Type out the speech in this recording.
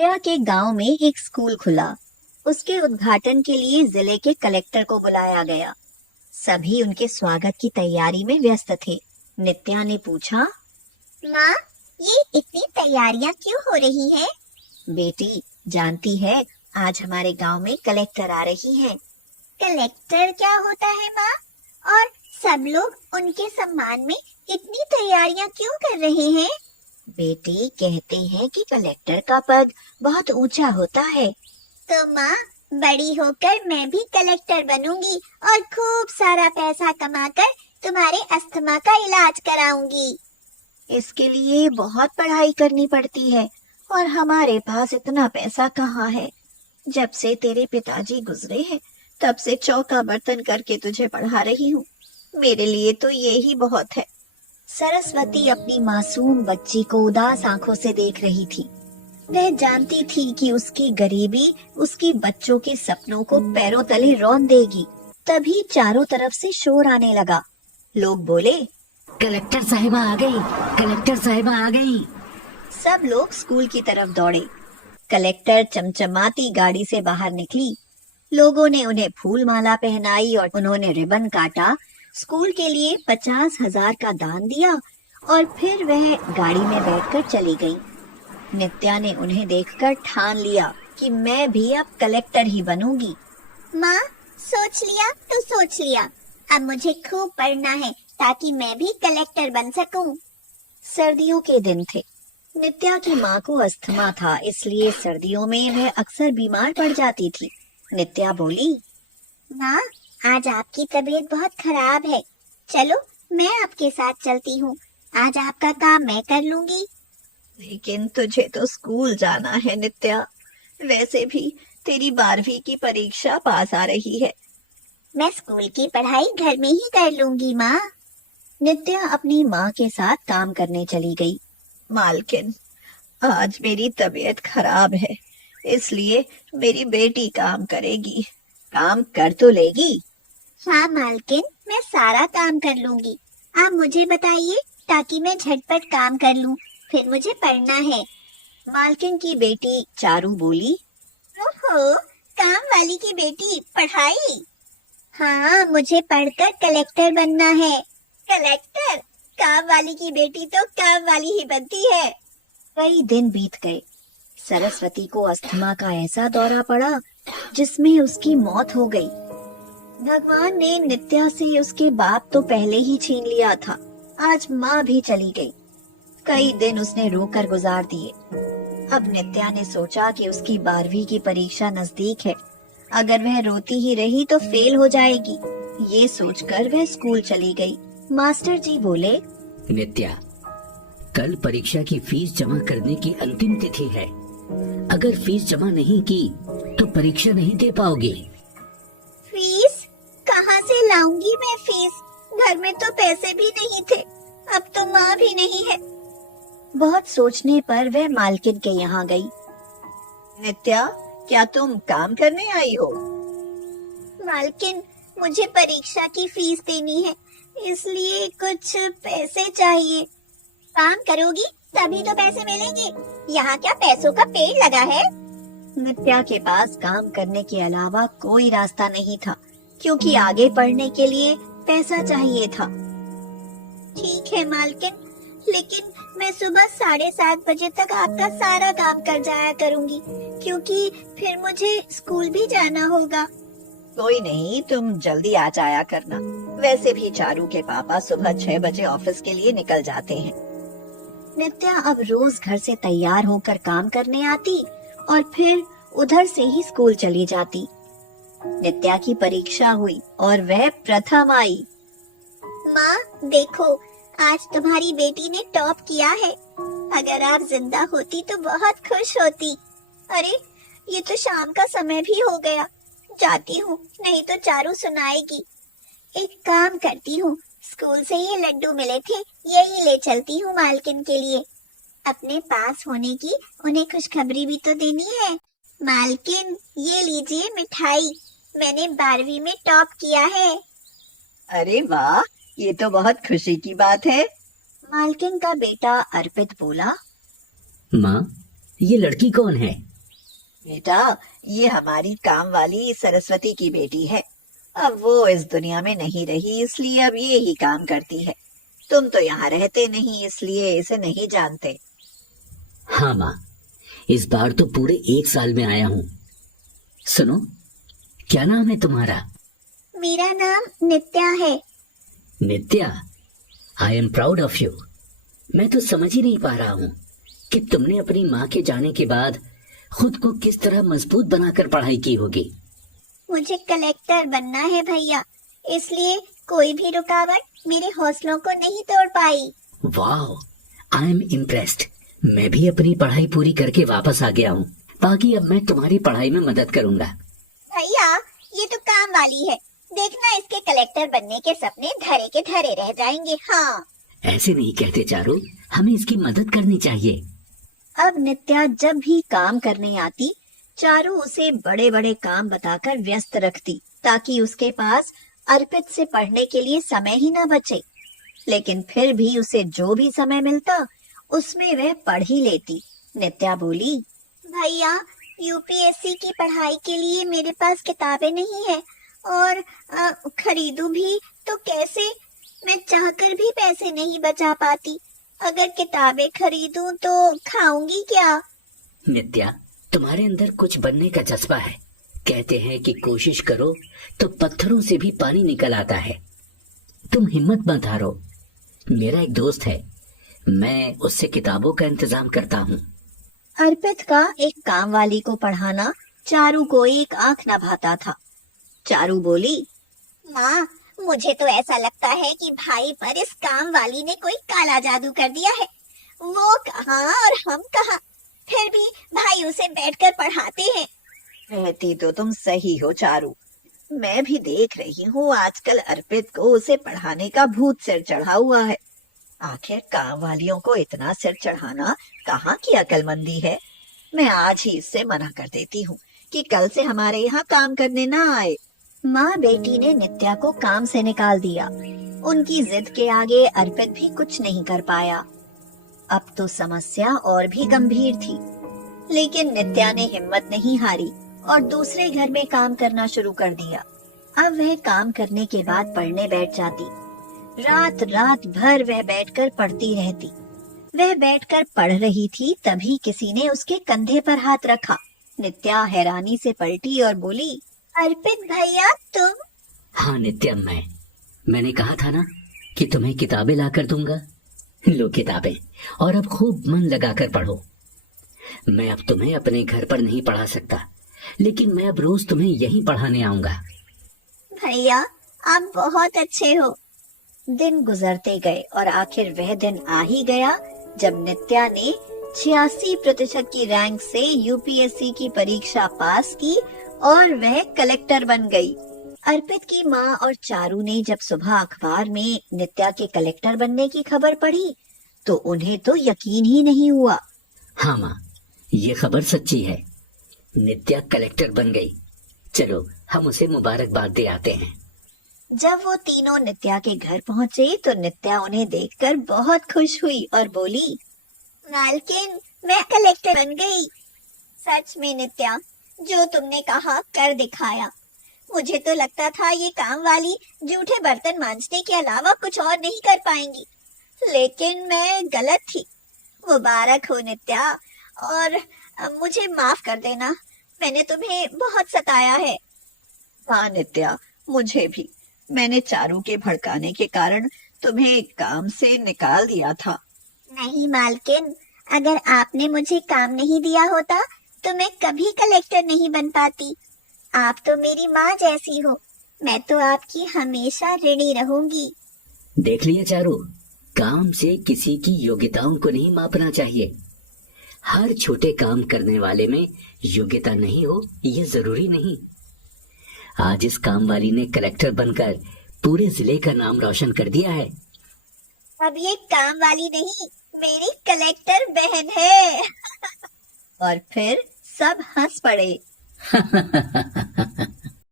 नित्या के गांव में एक स्कूल खुला। उसके उद्घाटन के लिए जिले के कलेक्टर को बुलाया गया। सभी उनके स्वागत की तैयारी में व्यस्त थे। नित्या ने पूछा, माँ, ये इतनी तैयारियां क्यों हो रही है? बेटी, जानती है आज हमारे गांव में कलेक्टर आ रही हैं। कलेक्टर क्या होता है माँ? और सब लोग उनके सम्मान में इतनी तैयारियां क्यों कर रहे हैं? बेटी, कहते हैं कि कलेक्टर का पद बहुत ऊंचा होता है। तो माँ, बड़ी होकर मैं भी कलेक्टर बनूंगी और खूब सारा पैसा कमाकर तुम्हारे अस्थमा का इलाज कराऊंगी। इसके लिए बहुत पढ़ाई करनी पड़ती है और हमारे पास इतना पैसा कहाँ है। जब से तेरे पिताजी गुजरे हैं तब से चौका बर्तन करके तुझे पढ़ा रही हूँ। मेरे लिए तो ये ही बहुत है। सरस्वती अपनी मासूम बच्ची को उदास आंखों से देख रही थी। वह जानती थी कि उसकी गरीबी उसकी बच्चों के सपनों को पैरों तले रौंद देगी। तभी चारों तरफ से शोर आने लगा। लोग बोले, कलेक्टर साहिबा आ गई, कलेक्टर साहिबा आ गई। सब लोग स्कूल की तरफ दौड़े। कलेक्टर चमचमाती गाड़ी से बाहर निकली। लोगों ने उन्हें फूल माला पहनाई और उन्होंने रिबन काटा। स्कूल के लिए 50,000 का दान दिया और फिर वह गाड़ी में बैठकर चली गई। नित्या ने उन्हें देखकर ठान लिया कि मैं भी अब कलेक्टर ही बनूंगी। माँ, सोच लिया तो सोच लिया। अब मुझे खूब पढ़ना है ताकि मैं भी कलेक्टर बन सकूं। सर्दियों के दिन थे। नित्या की माँ को अस्थमा था, इसलिए सर्दियों में वह अक्सर बीमार पड़ जाती थी। नित्या बोली, माँ, आज आपकी तबीयत बहुत खराब है। चलो, मैं आपके साथ चलती हूँ। आज आपका काम मैं कर लूंगी। लेकिन तुझे तो स्कूल जाना है नित्या। वैसे भी तेरी 12वीं की परीक्षा पास आ रही है। मैं स्कूल की पढ़ाई घर में ही कर लूंगी माँ। नित्या अपनी माँ के साथ काम करने चली गई। मालकिन, आज मेरी तबीयत खराब है, इसलिए मेरी बेटी काम करेगी। काम कर तो लेगी? हाँ मालकिन, मैं सारा काम कर लूंगी। आप मुझे बताइए ताकि मैं झटपट काम कर लूं। फिर मुझे पढ़ना है। मालकिन की बेटी चारू बोली, ओहो, काम वाली की बेटी पढ़ाई? हाँ, मुझे पढ़कर कलेक्टर बनना है। कलेक्टर? काम वाली की बेटी तो काम वाली ही बनती है। कई दिन बीत गए। सरस्वती को अस्थमा का ऐसा दौरा पड़ा जिसमें उसकी मौत हो गई। भगवान ने नित्या से उसके बाप तो पहले ही छीन लिया था। आज माँ भी चली गई। कई दिन उसने रोकर गुजार दिए। अब नित्या ने सोचा कि उसकी 12वीं की परीक्षा नजदीक है। अगर वह रोती ही रही तो फेल हो जाएगी। ये सोचकर वह स्कूल चली गई। मास्टर जी बोले, नित्या, कल परीक्षा की फीस जमा करने की अंतिम तिथि है। अगर फीस जमा नहीं की तो परीक्षा नहीं दे पाओगे। फीस? कहाँ से लाऊंगी मैं फीस? घर में तो पैसे भी नहीं थे। अब तो माँ भी नहीं है। बहुत सोचने पर वह मालकिन के यहाँ गई। नित्या, क्या तुम काम करने आई हो? मालकिन, मुझे परीक्षा की फीस देनी है, इसलिए कुछ पैसे चाहिए। काम करोगी तभी तो पैसे मिलेंगे। यहाँ क्या पैसों का पेड़ लगा है? नित्या के पास काम करने के अलावा कोई रास्ता नहीं था, क्योंकि आगे पढ़ने के लिए पैसा चाहिए था। ठीक है मालकिन, लेकिन मैं सुबह 7:30 बजे तक आपका सारा काम कर जाया करूंगी, क्योंकि फिर मुझे स्कूल भी जाना होगा। कोई नहीं, तुम जल्दी आ जाया करना। वैसे भी चारू के पापा सुबह 6 बजे ऑफिस के लिए निकल जाते हैं। नित्या अब रोज घर से तैयार होकर काम करने आती और फिर उधर से ही स्कूल चली जाती। नित्या की परीक्षा हुई और वह प्रथम आई। माँ, देखो, आज तुम्हारी बेटी ने टॉप किया है। अगर आप जिंदा होती तो बहुत खुश होती। अरे, ये तो शाम का समय भी हो गया। जाती हूँ, नहीं तो चारू सुनाएगी। एक काम करती हूँ, स्कूल से ये लड्डू मिले थे, यही ले चलती हूँ मालकिन के लिए। अपने पास होने की उन्हें खुशखबरी भी तो देनी है। मालकिन, ये लीजिए मिठाई। मैंने 12वीं में टॉप किया है। अरे वाह, ये तो बहुत खुशी की बात है। मालकिन का बेटा अर्पित बोला, माँ, ये लड़की कौन है? बेटा, ये हमारी काम वाली सरस्वती की बेटी है। अब वो इस दुनिया में नहीं रही, इसलिए अब ये ही काम करती है। तुम तो यहाँ रहते नहीं, इसलिए इसे नहीं जानते। हाँ माँ, इस बार तो पूरे 1 साल में आया हूँ। सुनो, क्या नाम है तुम्हारा? मेरा नाम नित्या है। Nitya, I am proud of you. मैं तो समझ ही नहीं पा रहा हूँ कि तुमने अपनी माँ के जाने के बाद खुद को किस तरह मजबूत बनाकर पढ़ाई की होगी। मुझे कलेक्टर बनना है भैया, इसलिए कोई भी रुकावट मेरे हौसलों को नहीं तोड़ पाई। वाह, आई एम इम्प्रेस्ड। मैं भी अपनी पढ़ाई पूरी करके वापस आ गया हूँ। बाकी अब मैं तुम्हारी पढ़ाई में मदद करूँगा। भैया, ये तो काम वाली है, देखना इसके कलेक्टर बनने के सपने धरे के धरे रह जाएंगे। हाँ, ऐसे नहीं कहते चारू, हमें इसकी मदद करनी चाहिए। अब नित्या जब भी काम करने आती, चारू उसे बड़े बड़े काम बताकर व्यस्त रखती, ताकि उसके पास अर्पित से पढ़ने के लिए समय ही न बचे। लेकिन फिर भी उसे जो भी समय मिलता, उसमें वह पढ़ ही लेती। नित्या बोली, भैया, यूपीएससी की पढ़ाई के लिए मेरे पास किताबें नहीं है, और खरीदूं भी तो कैसे? मैं चाहकर भी पैसे नहीं बचा पाती। अगर किताबें खरीदूं तो खाऊंगी क्या? नित्या, तुम्हारे अंदर कुछ बनने का जज्बा है। कहते हैं कि कोशिश करो तो पत्थरों से भी पानी निकल आता है। तुम हिम्मत मत हारो। मेरा एक दोस्त है, मैं उससे किताबों का इंतजाम करता हूँ। अर्पित का एक काम वाली को पढ़ाना चारू को एक आंख न भाता था। चारू बोली, माँ, मुझे तो ऐसा लगता है कि भाई पर इस काम वाली ने कोई काला जादू कर दिया है। वो कहाँ और हम कहाँ, फिर भी भाई उसे बैठकर पढ़ाते हैं। कहती तो तुम सही हो चारू। मैं भी देख रही हूँ आजकल अर्पित को उसे पढ़ाने का भूत सिर चढ़ा हुआ है। आखिर काम वालियों को इतना सिर चढ़ाना कहाँ की अक्लमंदी है। मैं आज ही इससे मना कर देती हूँ कि कल से हमारे यहाँ काम करने ना आए। माँ बेटी ने नित्या को काम से निकाल दिया। उनकी जिद के आगे अर्पित भी कुछ नहीं कर पाया। अब तो समस्या और भी गंभीर थी, लेकिन नित्या ने हिम्मत नहीं हारी और दूसरे घर में काम करना शुरू कर दिया। अब वह काम करने के बाद पढ़ने बैठ जाती। रात रात भर वह बैठकर पढ़ती रहती। वह बैठकर पढ़ रही थी, तभी किसी ने उसके कंधे पर हाथ रखा। नित्या हैरानी से पलटी और बोली, अर्पित भैया, तुम? हाँ नित्या, मैंने कहा था ना कि तुम्हें किताबें लाकर दूंगा। लो किताबें, और अब खूब मन लगाकर पढ़ो। मैं अब तुम्हें अपने घर पर नहीं पढ़ा सकता, लेकिन मैं अब रोज तुम्हें यहीं पढ़ाने आऊंगा। भैया, आप बहुत अच्छे हो। दिन गुजरते गए और आखिर वह दिन आ ही गया जब नित्या ने 86% की रैंक से यूपीएससी की परीक्षा पास की और वह कलेक्टर बन गई। अर्पित की माँ और चारू ने जब सुबह अखबार में नित्या के कलेक्टर बनने की खबर पढ़ी तो उन्हें तो यकीन ही नहीं हुआ। हाँ माँ, ये खबर सच्ची है। नित्या कलेक्टर बन गई। चलो हम उसे मुबारकबाद दे आते हैं। जब वो तीनों नित्या के घर पहुँचे तो नित्या उन्हें देखकर बहुत खुश हुई और बोली, मालकिन, मैं कलेक्टर बन गई। सच में नित्या, जो तुमने कहा कर दिखाया। मुझे तो लगता था ये काम वाली जूठे बर्तन मांजने के अलावा कुछ और नहीं कर पाएंगी, लेकिन मैं गलत थी। मुबारक हो नित्या, और मुझे माफ कर देना, मैंने तुम्हें बहुत सताया है। हाँ नित्या, मुझे भी। मैंने चारू के भड़काने के कारण तुम्हें काम से निकाल दिया था। नहीं मालकिन, अगर आपने मुझे काम नहीं दिया होता तो मैं कभी कलेक्टर नहीं बन पाती। आप तो मेरी माँ जैसी हो, मैं तो आपकी हमेशा ऋणी रहूंगी। देख लिया चारू, काम से किसी की योग्यताओं को नहीं मापना चाहिए। हर छोटे काम करने वाले में योग्यता नहीं हो ये जरूरी नहीं। आज इस काम वाली ने कलेक्टर बनकर पूरे जिले का नाम रोशन कर दिया है। अब ये काम वाली नहीं, मेरी कलेक्टर बहन है। और फिर सब हंस पड़े।